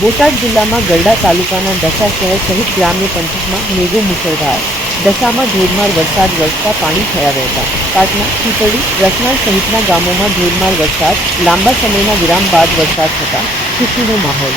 બોટાદ જિલ્લામાં ગરડા તાલુકાના દસા શહેર સહિત ગ્રામ્ય પંથકમાં મેઘો મુસળધાર દસામાં ધોધમાર વરસાદ, વરસતા પાણી થયા વહેતા. પાટના, ખીચડી રસનાળ સહિતના ગામોમાં ધોધમાર વરસાદ, લાંબા સમયના વિરામ બાદ વરસાદ થતા ખુશીનો માહોલ.